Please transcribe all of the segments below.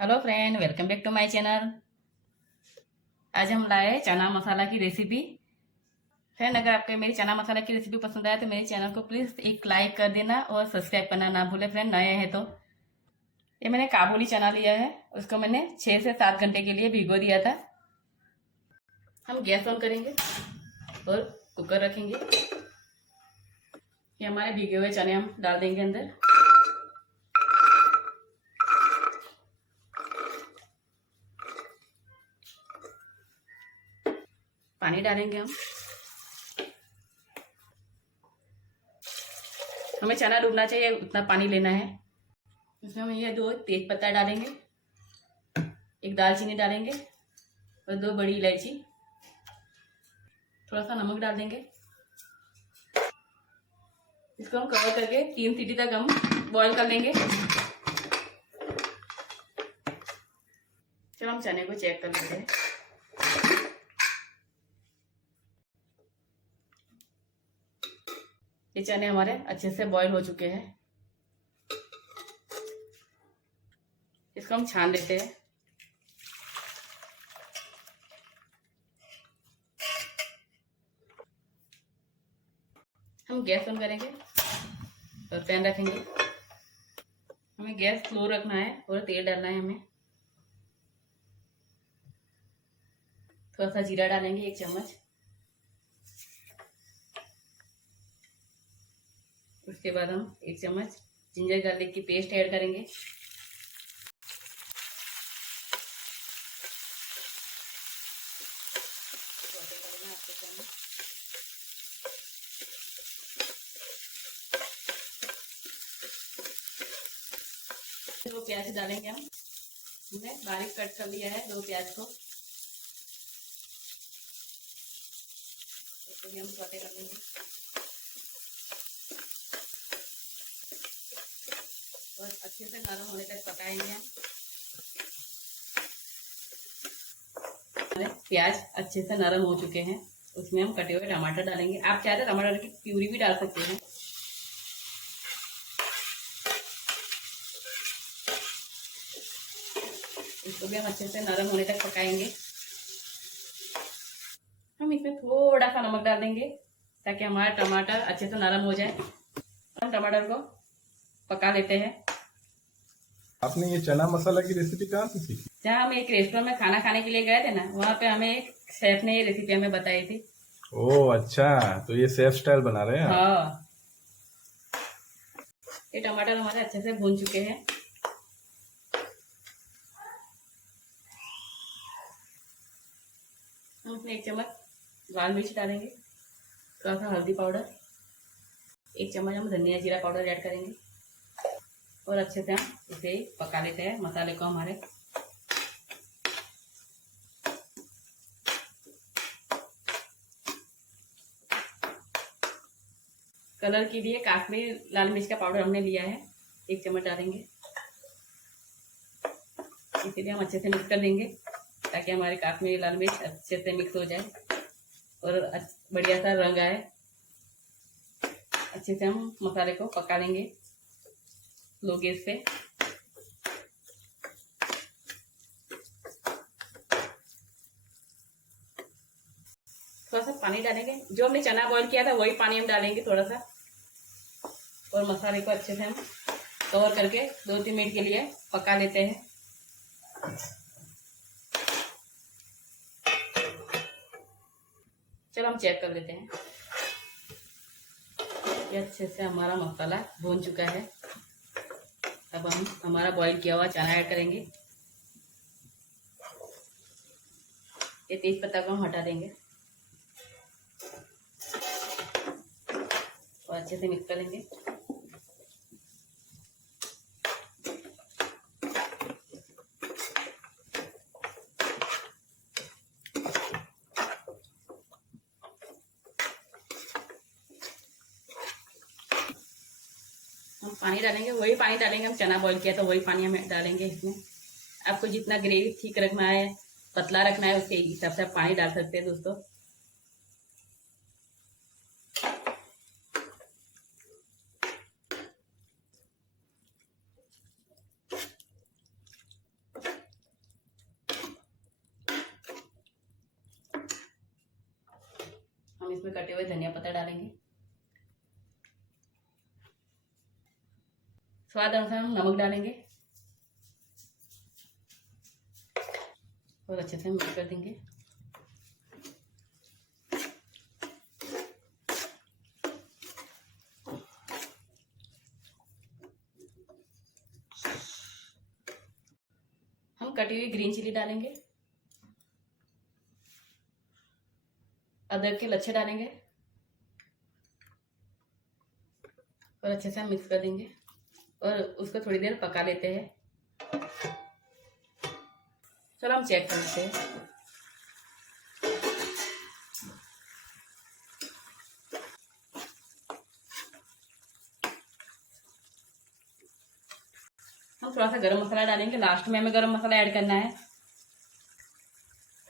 Hello friend, welcome back to my channel. आज हम लाए हैं चना मसाला की रेसिपी। फ्रेंड, अगर आपको मेरी चना मसाला की रेसिपी पसंद आए तो मेरे चैनल को प्लीज़ एक लाइक कर देना और सब्सक्राइब करना ना भूले। फ्रेंड, नए हैं तो ये मैंने काबुली चना लिया है, उसको मैंने 6 से 7 घंटे के लिए भिगो दिया था। हम गैस ऑन करेंगे और कुकर रखेंगे। ये हमारे भिगे हुए चने हम डाल देंगे अंदर। पानी डालेंगे हम। हमें चना डूबना चाहिए उतना पानी लेना है। इसमें हम ये 2 तेज पत्ता डालेंगे, एक दालचीनी डालेंगे और 2 बड़ी इलायची। थोड़ा सा नमक डाल देंगे। इसको हम कवर करके 3 सीटी तक हम बॉईल कर लेंगे। चलो हम चने को चेक कर लेते हैं। ये चने हमारे अच्छे से बॉईल हो चुके हैं। इसको हम छान लेते हैं। हम गैस ऑन करेंगे और पैन रखेंगे। हमें गैस स्लो रखना है और तेल डालना है हमें। थोड़ा सा जीरा डालेंगे, 1 चम्मच। उसके बाद हम 1 चम्मच जिंजर गार्लिक की पेस्ट ऐड करेंगे। दो प्याज डालेंगे हम। हमने बारीक कट कर लिया है 2 प्याज को। इसको भी हम सौटे कर लेंगे और अच्छे से नरम होने तक पकाएंगे हम। प्याज अच्छे से नरम हो चुके हैं, उसमें हम कटे हुए टमाटर डालेंगे। आप चाहे तो टमाटर की प्यूरी भी डाल सकते हैं। इसको भी हम अच्छे से नरम होने तक पकाएंगे। हम इसमें थोड़ा सा नमक डाल देंगे ताकि हमारा टमाटर अच्छे से नरम हो जाए। हम टमाटर को पका लेते हैं। आपने ये चना मसाला की रेसिपी कहाँ से सीखी? जहाँ हम एक रेस्टोरेंट में खाना खाने के लिए गए थे ना, वहाँ पे हमें एक शेफ ने ये रेसिपी हमें बताई थी। ओह अच्छा, तो ये शेफ स्टाइल बना रहे हैं आप? हाँ, ये टमाटर हमारे अच्छे से भून चुके हैं। हम उसमें 1 चम्मच लाल मिर्च डालेंगे, थोड़ा सा हल्दी पाउडर, 1 चम्मच हम धनिया जीरा पाउडर ऐड करेंगे और अच्छे से हम इसे पका लेते हैं मसाले को हमारे। कलर के लिए काश्मीरी लाल मिर्च का पाउडर हमने लिया है, 1 चम्मच डालेंगे। इसीलिए हम अच्छे से मिक्स कर देंगे ताकि हमारे काश्मीरी लाल मिर्च अच्छे से मिक्स हो जाए और बढ़िया सा रंग आए। अच्छे से हम मसाले को पका लेंगे लो गैस पे। थोड़ा सा पानी डालेंगे, जो हमने चना बॉईल किया था वही पानी हम डालेंगे थोड़ा सा, और मसाले को अच्छे से हम कवर करके 2-3 मिनट के लिए पका लेते हैं। चलो हम चेक कर लेते हैं। ये अच्छे से हमारा मसाला भून चुका है। अब हम हमारा बॉईल किया हुआ चना ऐड करेंगे। ये तेज पत्ता को हम हटा देंगे और अच्छे से मिक्स करेंगे। हम पानी डालेंगे, वही पानी डालेंगे, हम चना बॉईल किया तो वही पानी हम डालेंगे इसमें। आपको जितना ग्रेवी ठीक रखना है, पतला रखना है, उसके हिसाब से आप पानी डाल सकते हैं दोस्तों। उसमें कटे हुए धनिया पत्ता डालेंगे। स्वाद अनुसार हम नमक डालेंगे और अच्छे से मिक्स कर देंगे। हम कटी हुई ग्रीन चिली डालेंगे, अदरक के लच्छे डालेंगे और अच्छे से हम मिक्स कर देंगे और उसको थोड़ी देर पका लेते हैं। चलो हम चेक कर लेते हैं। हम थोड़ा सा गरम मसाला डालेंगे, लास्ट में हमें गरम मसाला ऐड करना है।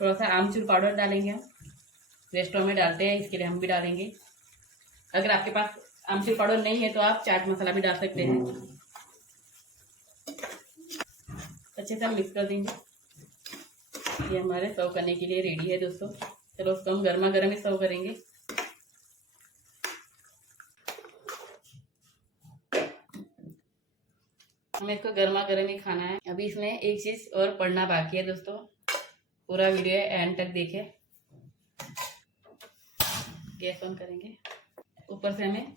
थोड़ा सा आमचूर पाउडर डालेंगे, हम रेस्टोरेंट में डालते हैं, इसके लिए हम भी डालेंगे। अगर आपके पास आमचूर पाउडर नहीं है तो आप चाट मसाला भी डाल सकते हैं। अच्छे से हम मिक्स कर देंगे। ये हमारे सर्व करने के लिए रेडी है दोस्तों। चलो उसको हम गर्मा गर्म ही सर्व करेंगे। हमें इसको गर्मा गर्म ही खाना है। अभी इसमें एक चीज और पढ़ना बाकी है दोस्तों, पूरा वीडियो एंड तक देखे। गैस ऑन करेंगे, ऊपर से हमें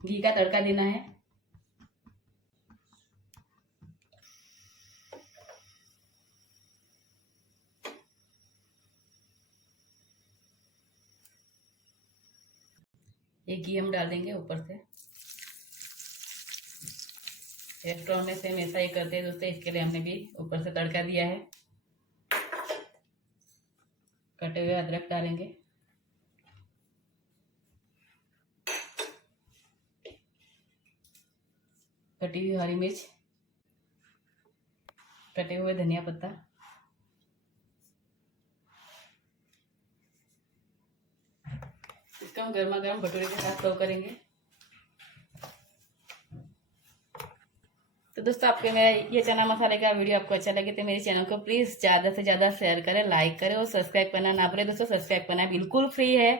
घी का तड़का देना है। ये घी हम डाल देंगे ऊपर से। रेस्टोरेंट में सेम ऐसा ही करते हैं दोस्तों, इसके लिए हमने भी ऊपर से तड़का दिया है। कटे हुए अदरक डालेंगे, कटी हुई हरी मिर्च, कटे हुए धनिया पत्ता, इसका हम गर्मा गर्म भटूरे के साथ सर्व करेंगे। तो दोस्तों आपके मेरा ये चना मसाले का वीडियो आपको अच्छा लगे तो मेरे चैनल को प्लीज ज्यादा से ज्यादा शेयर करें, लाइक करें और सब्सक्राइब करना ना भूलें दोस्तों। सब्सक्राइब करना बिल्कुल फ्री है।